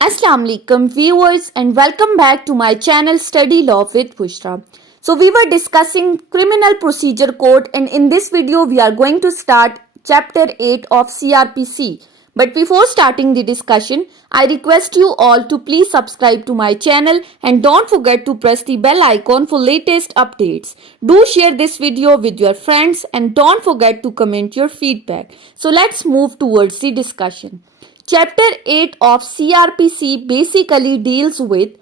Assalamu alaikum viewers and welcome back to my channel Study Law with Bushra. So we were discussing Criminal Procedure Code and in this video we are going to start chapter 8 of CRPC. But before starting the discussion, I request you all to please subscribe to my channel and don't forget to press the bell icon for latest updates. Do share this video with your friends and don't forget to comment your feedback. So let's move towards the discussion. Chapter 8 of CRPC basically deals with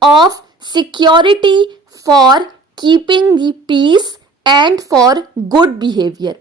of security for keeping the peace and for good behavior.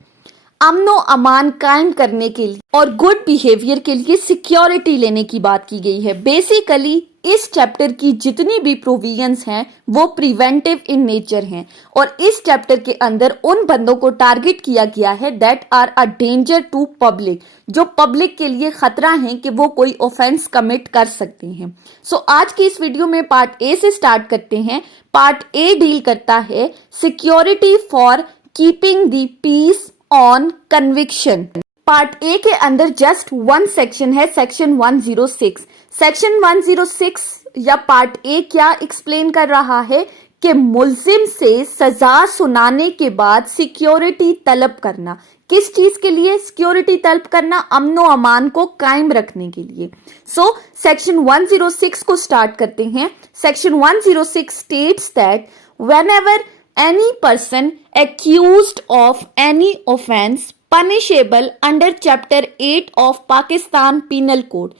अमनो अमान कायम करने के लिए और good behaviour के लिए security लेने की बात की गई है. बेसिकली इस चैप्टर की जितनी भी प्रोविजंस हैं वो प्रिवेंटिव इन नेचर हैं और इस चैप्टर के अंदर उन बंदों को टारगेट किया गया है that are a danger to public, जो पब्लिक के लिए खतरा है कि वो कोई ऑफेंस कमिट कर सकते हैं. सो आज की इस वीडियो में पार्ट ए से स्टार्ट करते हैं. पार्ट ए डील करता है security for keeping the peace on conviction. Part A के अंदर जस्ट वन सेक्शन है, सेक्शन 106. सेक्शन 106 या पार्ट ए क्या एक्सप्लेन कर रहा है कि मुल्जिम से सजा सुनाने के बाद सिक्योरिटी तलब करना. किस चीज के लिए सिक्योरिटी तलब करना? अमनो अमान को कायम रखने के लिए. सो सेक्शन 106 को स्टार्ट करते हैं. Section 106 states that whenever any person accused of any offense punishable under chapter 8 of Pakistan Penal Code,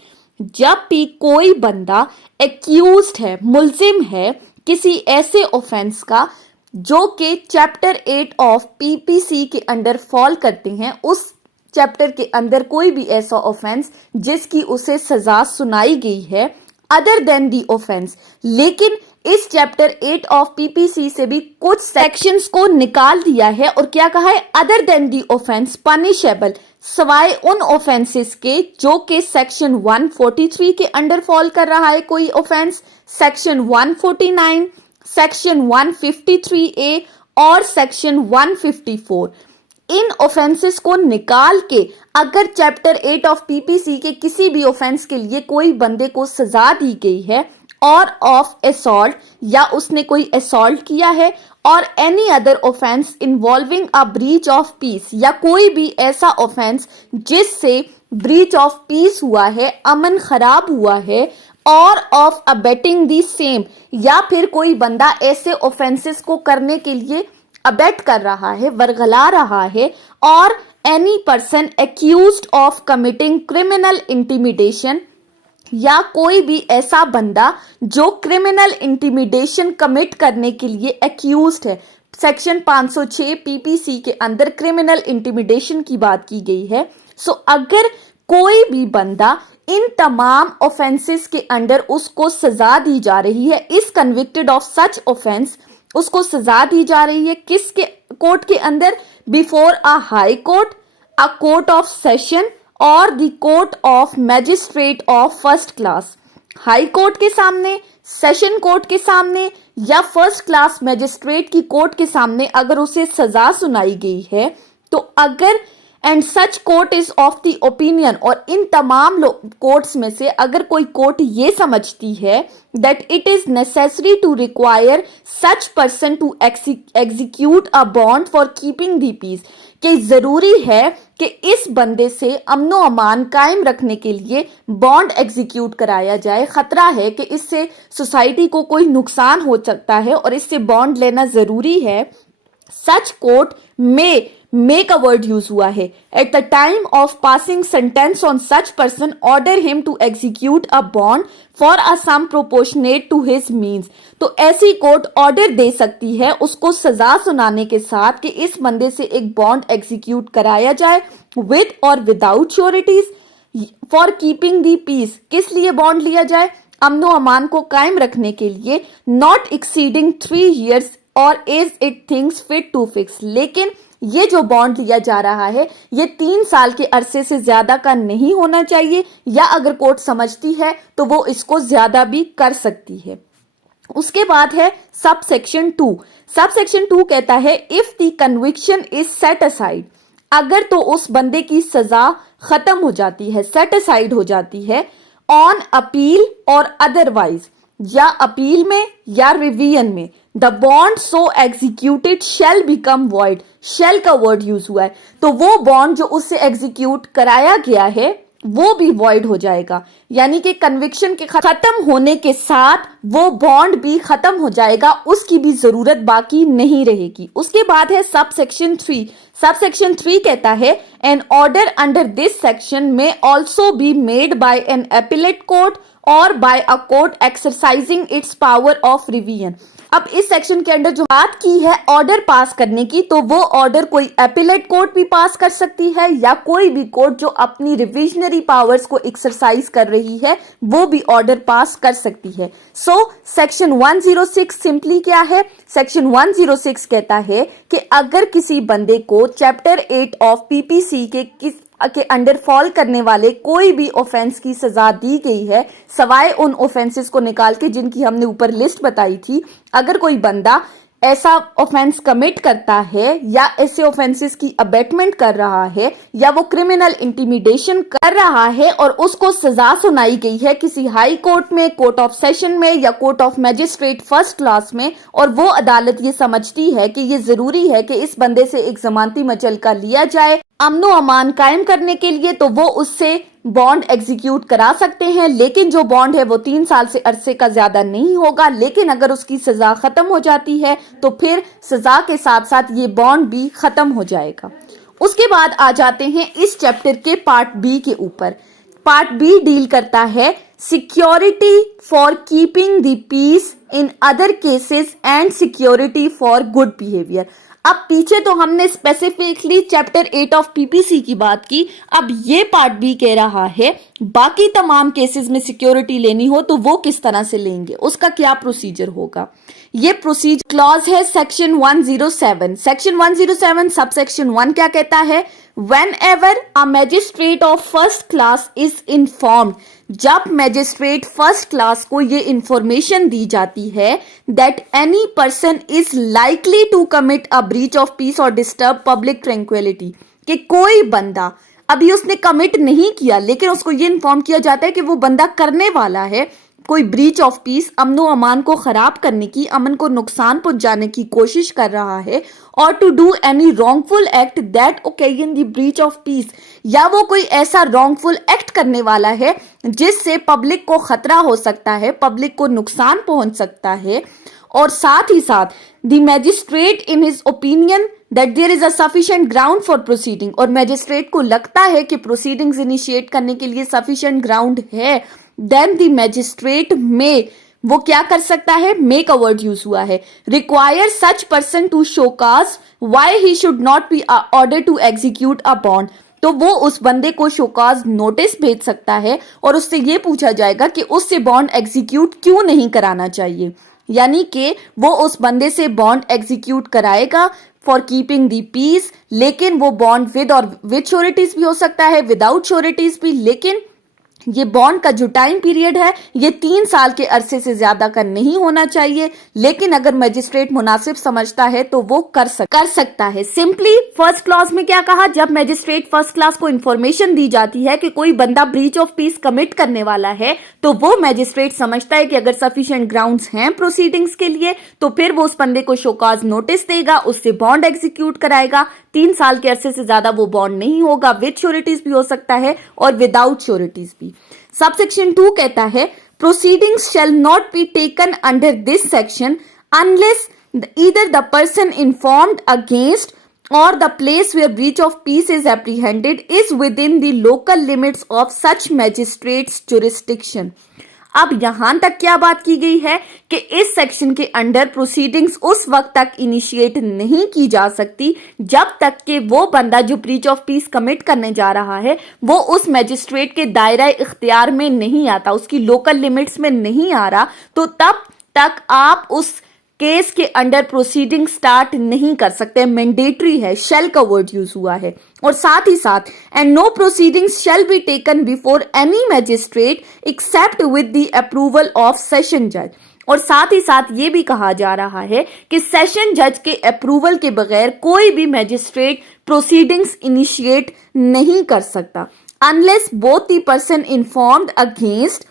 जब भी कोई बंदा accused है, मुल्जिम है किसी ऐसे ऑफेंस का जो कि चैप्टर 8 ऑफ पीपीसी के अंडर फॉल करते हैं, उस चैप्टर के अंदर कोई भी ऐसा ऑफेंस जिसकी उसे सजा सुनाई गई है अदर देन दी ऑफेंस, लेकिन इस चैप्टर 8 ऑफ पीपीसी से भी कुछ सेक्शंस को निकाल दिया है और क्या कहा है? अदर देन दी ऑफेंस पनिशेबल, सवाए उन ऑफेंसेस के जो कि सेक्शन 143 के अंडर फॉल कर रहा है कोई ऑफेंस, सेक्शन 149, सेक्शन 153A और सेक्शन 154. इन ऑफेंसेस को निकाल के अगर चैप्टर 8 ऑफ पीपीसी के किसी भी ऑफेंस के लिए कोई बंदे को सजा दी गई है और ऑफ असॉल्ट या उसने कोई असॉल्ट किया है और any other offence involving a breach of peace या कोई भी ऐसा ऑफेंस जिससे ब्रीच ऑफ पीस हुआ है, अमन खराब हुआ है, और ऑफ अबेटिंग दी सेम, या फिर कोई बंदा ऐसे ऑफेंसेस को करने के लिए अबेट कर रहा है, वरगला रहा है, और any person accused of committing criminal intimidation, या कोई भी ऐसा बंदा जो क्रिमिनल इंटिमिडेशन कमिट करने के लिए एक्यूज्ड है. सेक्शन 506 पीपीसी के अंदर क्रिमिनल इंटिमिडेशन की बात की गई है. सो अगर कोई भी बंदा इन तमाम ऑफेंसेस के अंडर उसको सजा दी जा रही है, इस कन्विक्टेड ऑफ सच ऑफेंस, उसको सजा दी जा रही है किसके कोर्ट के अंदर? Before a high court, a court of session और the court of magistrate of first class. High court के सामने, सेशन कोर्ट के सामने या फर्स्ट क्लास मैजिस्ट्रेट की कोर्ट के सामने अगर उसे सजा सुनाई गई है तो अगर and such court is of the opinion, और इन तमाम कोर्ट्स में से अगर कोई कोर्ट ये समझती है that it is necessary to require such person to execute a bond for keeping the peace, कि जरूरी है कि इस बंदे से अमनो अमान कायम रखने के लिए बॉन्ड एग्जीक्यूट कराया जाए, खतरा है कि इससे सोसाइटी को कोई नुकसान हो सकता है और इससे बॉन्ड लेना जरूरी है, सच कोर्ट में मेक अ वर्ड यूज हुआ है. At the time of passing sentence on such person order him to execute a bond for a sum proportionate to his means. तो ऐसी कोर्ट ऑर्डर दे सकती है उसको सजा सुनाने के साथ कि इस बंदे से एक बॉन्ड एग्जीक्यूट कराया जाए विद और without sureties for keeping the peace. किस लिए बॉन्ड लिया जाए? अमनो अमान को कायम रखने के लिए, नॉट एक्सीडिंग 3 years और as it thinks fit to fix. लेकिन ये जो बॉन्ड लिया जा रहा है ये 3 साल के अरसे से ज्यादा का नहीं होना चाहिए, या अगर कोर्ट समझती है तो वो इसको ज्यादा भी कर सकती है. उसके बाद है सब सेक्शन 2. सब सेक्शन 2 कहता है if the conviction is set aside, अगर तो उस बंदे की सजा खत्म हो जाती है, सेट असाइड हो जाती है, ऑन अपील और अदरवाइज, या अपील में या रिवीजन में, the bond so executed shall become void, shall का वर्ड यूज हुआ है, तो वो बॉन्ड जो उससे एग्जीक्यूट कराया गया है वो भी वॉइड हो जाएगा, यानी कि कन्विक्शन के खत्म होने के साथ वो बॉन्ड भी खत्म हो जाएगा, उसकी भी जरूरत बाकी नहीं रहेगी। उसके बाद है सब सेक्शन 3। सब सेक्शन 3 कहता है an order under this section may also be made by an appellate court और by a court exercising its power of revision. अब इस सेक्शन के अंदर जो बात की है ऑर्डर पास करने की, तो वो ऑर्डर कोई एपिलेट कोर्ट भी पास कर सकती है या कोई भी कोर्ट जो अपनी रिविजनरी पावर्स को एक्सरसाइज कर रही है वो भी ऑर्डर पास कर सकती है। सो सेक्शन 106 सिंपली क्या है? सेक्शन 106 कहता है कि अगर किसी बंदे को चैप्टर 8 ऑफ पीपीसी के अंडर फॉल करने वाले कोई भी ऑफेंस की सजा दी गई है, सवाए उन ऑफेंसेस को निकाल के जिनकी हमने ऊपर लिस्ट बताई थी, अगर कोई बंदा ऐसा ऑफेंस कमिट करता है या ऐसे ऑफेंसेस की अबेटमेंट कर रहा है या वो क्रिमिनल इंटिमिडेशन कर रहा है और उसको सजा सुनाई गई है किसी हाई कोर्ट में, कोर्ट ऑफ सेशन में या court of magistrate first class में, और वो अदालत ये समझती है कि ये जरूरी है कि इस बंदे से एक जमानती मुचलका लिया जाए अमनो अमान कायम करने के लिए, तो वो उससे बॉन्ड एग्जीक्यूट करा सकते हैं, लेकिन जो बॉन्ड है वो 3 साल से अरसे का ज्यादा नहीं होगा। लेकिन अगर उसकी सजा खत्म हो जाती है तो फिर सजा के साथ साथ ये बॉन्ड भी खत्म हो जाएगा। उसके बाद आ जाते हैं इस चैप्टर के पार्ट बी के ऊपर। पार्ट बी डील करता है security for keeping the peace in other cases and security for good behaviour. अब पीछे तो हमने स्पेसिफिकली चैप्टर 8 ऑफ पीपीसी की बात की, अब ये पार्ट बी कह रहा है बाकी तमाम केसेस में सिक्योरिटी लेनी हो तो वो किस तरह से लेंगे, उसका क्या प्रोसीजर होगा। ये प्रोसीजर क्लॉज है सेक्शन 107। सेक्शन 107 सब सेक्शन 1 क्या कहता है? Whenever a magistrate of first class is informed, जब मैजिस्ट्रेट फर्स्ट क्लास को ये इंफॉर्मेशन दी जाती है that any person is likely to commit a breach of peace और डिस्टर्ब पब्लिक ट्रैंक्विलिटी, कि कोई बंदा अभी उसने कमिट नहीं किया लेकिन उसको ये इन्फॉर्म किया जाता है कि वो बंदा करने वाला है कोई ब्रीच ऑफ पीस, अमनो अमान को खराब करने की, अमन को नुकसान पहुंचाने की कोशिश कर रहा है, और to do any wrongful act that occasion the breach of peace, या वो कोई ऐसा रॉन्गफुल एक्ट करने वाला है जिससे पब्लिक को खतरा हो सकता है, पब्लिक को नुकसान पहुंच सकता है, और साथ ही साथ the magistrate in his opinion that there is a sufficient ground for proceeding, और मैजिस्ट्रेट को लगता है कि प्रोसीडिंग्स इनिशिएट करने के लिए सफिशिएंट ग्राउंड है, देन द मैजिस्ट्रेट में वो क्या कर सकता है? मेक अ वर्ड यूज हुआ है, require such person to show cause why he should not be order to execute a bond, तो वो उस बंदे को शोकाज नोटिस भेज सकता है और उससे ये पूछा जाएगा कि उससे बॉन्ड एग्जीक्यूट क्यों नहीं कराना चाहिए, यानी कि वो उस बंदे से बॉन्ड एग्जीक्यूट कराएगा फॉर कीपिंग दी पीस, लेकिन वो बॉन्ड विद और विद श्योरिटीज भी हो सकता है, विदाउट श्योरिटीज भी, लेकिन ये बॉन्ड का जो टाइम पीरियड है ये 3 साल के अरसे से ज्यादा का नहीं होना चाहिए, लेकिन अगर मैजिस्ट्रेट मुनासिब समझता है तो वो कर सकता है। सिंपली फर्स्ट क्लॉज में क्या कहा? जब मैजिस्ट्रेट फर्स्ट क्लास को इंफॉर्मेशन दी जाती है कि कोई बंदा ब्रीच ऑफ पीस कमिट करने वाला है, तो वो मैजिस्ट्रेट समझता है कि अगर सफिशिएंट ग्राउंड्स हैं प्रोसीडिंग्स के लिए तो फिर वो उस बंदे को शोकाज नोटिस देगा, उससे बॉन्ड एग्जीक्यूट कराएगा। 3 साल के अरसे से ज्यादा वो बॉन्ड नहीं होगा, विद श्योरिटीज भी हो सकता है और विदाउट श्योरिटीज भी। सबसेक्शन 2 कहता है proceedings shall not be taken under this section unless either the person informed against or the place where breach of peace is apprehended is within the local limits of such magistrate's jurisdiction। अब यहां तक क्या बात की गई है कि इस सेक्शन के अंडर प्रोसीडिंग्स उस वक्त तक इनिशिएट नहीं की जा सकती जब तक कि वो बंदा जो ब्रीच ऑफ पीस कमिट करने जा रहा है वो उस मैजिस्ट्रेट के दायरा इख्तियार में नहीं आता, उसकी लोकल लिमिट्स में नहीं आ रहा, तो तब तक आप उस केस के अंडर प्रोसीडिंग स्टार्ट नहीं कर सकते। मैंडेटरी है, शेल का वर्ड यूज हुआ है। और साथ ही साथ and no proceedings shall be taken before any magistrate except with the approval of session जज। और साथ ही साथ ये भी कहा जा रहा है कि सेशन जज के अप्रूवल के बगैर कोई भी मैजिस्ट्रेट प्रोसीडिंग्स इनिशिएट नहीं कर सकता। unless both the person informed against,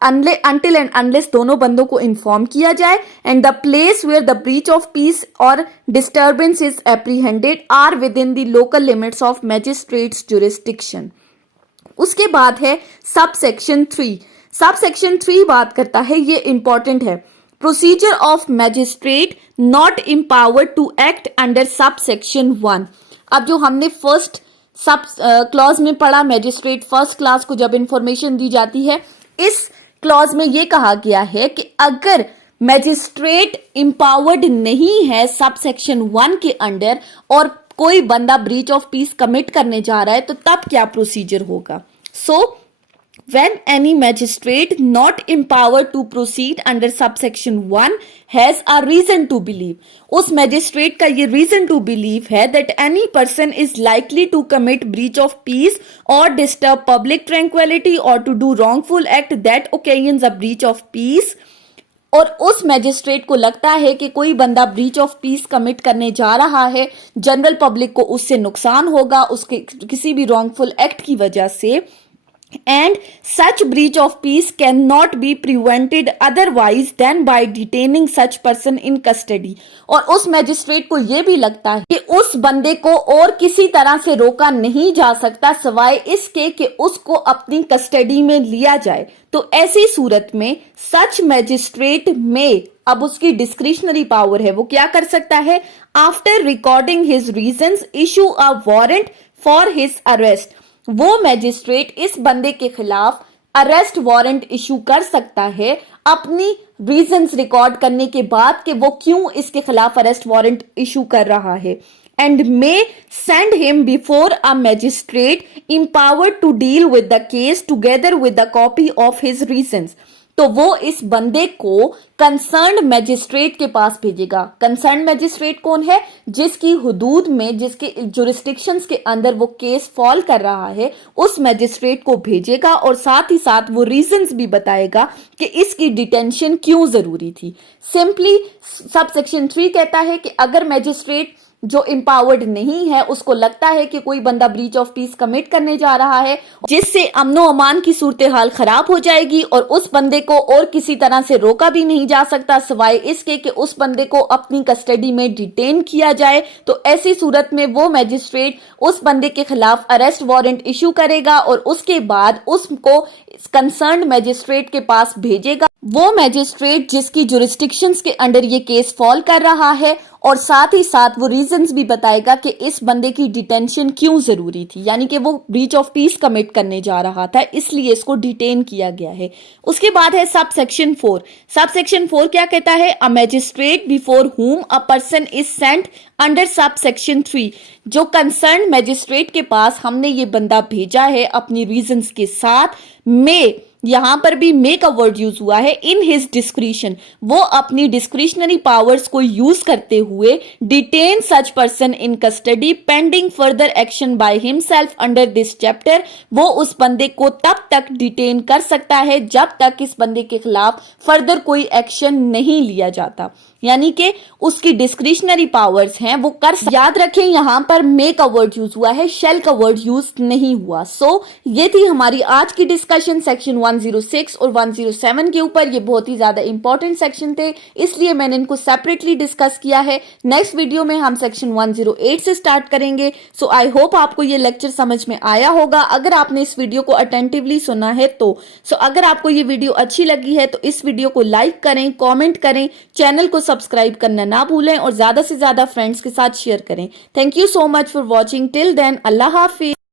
until and unless दोनों बंदों को इन्फॉर्म किया जाए, and the place where the breach of peace और disturbance is apprehended are within the local limits of magistrate's jurisdiction. उसके बाद है सब सेक्शन 3। सब सेक्शन 3 बात करता है, ये इंपॉर्टेंट है, procedure of magistrate not empowered to act under sub section 1। अब जो हमने फर्स्ट सब क्लॉज में पढ़ा, मैजिस्ट्रेट फर्स्ट क्लास को जब इंफॉर्मेशन दी जाती है, इस क्लॉज में ये कहा गया है कि अगर मैजिस्ट्रेट एम्पावर्ड नहीं है सब सेक्शन 1 के अंडर और कोई बंदा ब्रीच ऑफ पीस कमिट करने जा रहा है तो तब क्या प्रोसीजर होगा। सो when any magistrate not empowered to proceed under subsection 1 has a reason to believe, उस magistrate का ये reason to believe है that any person is likely to commit breach of peace or disturb public tranquility or to do wrongful act that occasions a breach of peace, और उस magistrate को लगता है कि कोई बंदा ब्रीच ऑफ पीस कमिट करने जा रहा है, जनरल पब्लिक को उससे नुकसान होगा उसके किसी भी रॉन्गफुल एक्ट की वजह से, and such breach of peace cannot be prevented otherwise than by detaining such person in custody। और उस मैजिस्ट्रेट को यह भी लगता है कि उस बंदे को और किसी तरह से रोका नहीं जा सकता सिवाय इसके कि उसको अपनी कस्टडी में लिया जाए। तो ऐसी सूरत में सच मैजिस्ट्रेट में अब उसकी डिस्क्रिशनरी पावर है, वो क्या कर सकता है, after recording his reasons issue a warrant for his arrest. वो मैजिस्ट्रेट इस बंदे के खिलाफ अरेस्ट वारंट इशू कर सकता है अपनी रीजंस रिकॉर्ड करने के बाद कि वो क्यों इसके खिलाफ अरेस्ट वारंट इशू कर रहा है, and may send him before a magistrate empowered to deal with the case together with the copy of his reasons। तो वो इस बंदे को कंसर्न्ड मैजिस्ट्रेट के पास भेजेगा। कंसर्न्ड मैजिस्ट्रेट कौन है, जिसकी हुदूद में, जिसके जुरिस्डिक्शंस के अंदर वो केस फॉल कर रहा है, उस मैजिस्ट्रेट को भेजेगा और साथ ही साथ वो रीजंस भी बताएगा कि इसकी डिटेंशन क्यों जरूरी थी। सिंपली सब सेक्शन 3 कहता है कि अगर मैजिस्ट्रेट जो एम्पावर्ड नहीं है उसको लगता है कि कोई बंदा ब्रीच ऑफ पीस कमिट करने जा रहा है जिससे अमनो अमान की सूरत हाल खराब हो जाएगी और उस बंदे को और किसी तरह से रोका भी नहीं जा सकता सिवाय इसके कि उस बंदे को अपनी कस्टडी में डिटेन किया जाए, तो ऐसी सूरत में वो मैजिस्ट्रेट उस बंदे के खिलाफ अरेस्ट वारंट इशू करेगा और उसके बाद उसको कंसर्न्ड मैजिस्ट्रेट के पास भेजेगा। वो मैजिस्ट्रेट जिसकी जुरिस्डिक्शंस के अंडर ये केस फॉल कर रहा है और साथ ही साथ वो रीजंस भी बताएगा कि इस बंदे की डिटेंशन क्यों जरूरी थी, यानी कि वो ब्रीच ऑफ पीस कमिट करने जा रहा था इसलिए इसको डिटेन किया गया है। उसके बाद है सब सेक्शन 4। सब सेक्शन 4 क्या कहता है, अ magistrate before whom a person is sent under sub section 3। जो कंसर्न मैजिस्ट्रेट के पास हमने ये बंदा भेजा है अपनी रीजंस के साथ, में यहां पर भी मे का वर्ड यूज हुआ है, इन हिज डिस्क्रिशन, वो अपनी डिस्क्रिशनरी पावर्स को यूज करते हुए detain such person in custody pending further action by himself under this chapter. वो उस बंदे को तब तक डिटेन कर सकता है जब तक इस बंदे के खिलाफ फर्दर कोई एक्शन नहीं लिया जाता, यानी कि उसकी डिस्क्रिशनरी पावर्स हैं वो कर। याद रखें यहां पर मे का वर्ड यूज हुआ है, शेल का वर्ड यूज नहीं हुआ। सो ये थी हमारी आज की डिस्कशन सेक्शन 106 और 107 के ऊपर। ये बहुत ही ज्यादा इंपॉर्टेंट सेक्शन थे इसलिए मैंने इनको सेपरेटली डिस्कस किया है। नेक्स्ट वीडियो में हम सेक्शन 108 से स्टार्ट करेंगे। सो आई होप आपको ये लेक्चर समझ में आया होगा। अगर आपने इस वीडियो को अटेंटिवली सुना है तो अगर आपको ये वीडियो अच्छी लगी है तो इस वीडियो को लाइक करें, कॉमेंट करें, चैनल को सब्सक्राइब करना ना भूलें और ज्यादा से ज्यादा फ्रेंड्स के साथ शेयर करें। Thank you so much for watching. Till then, अल्लाह हाफिज।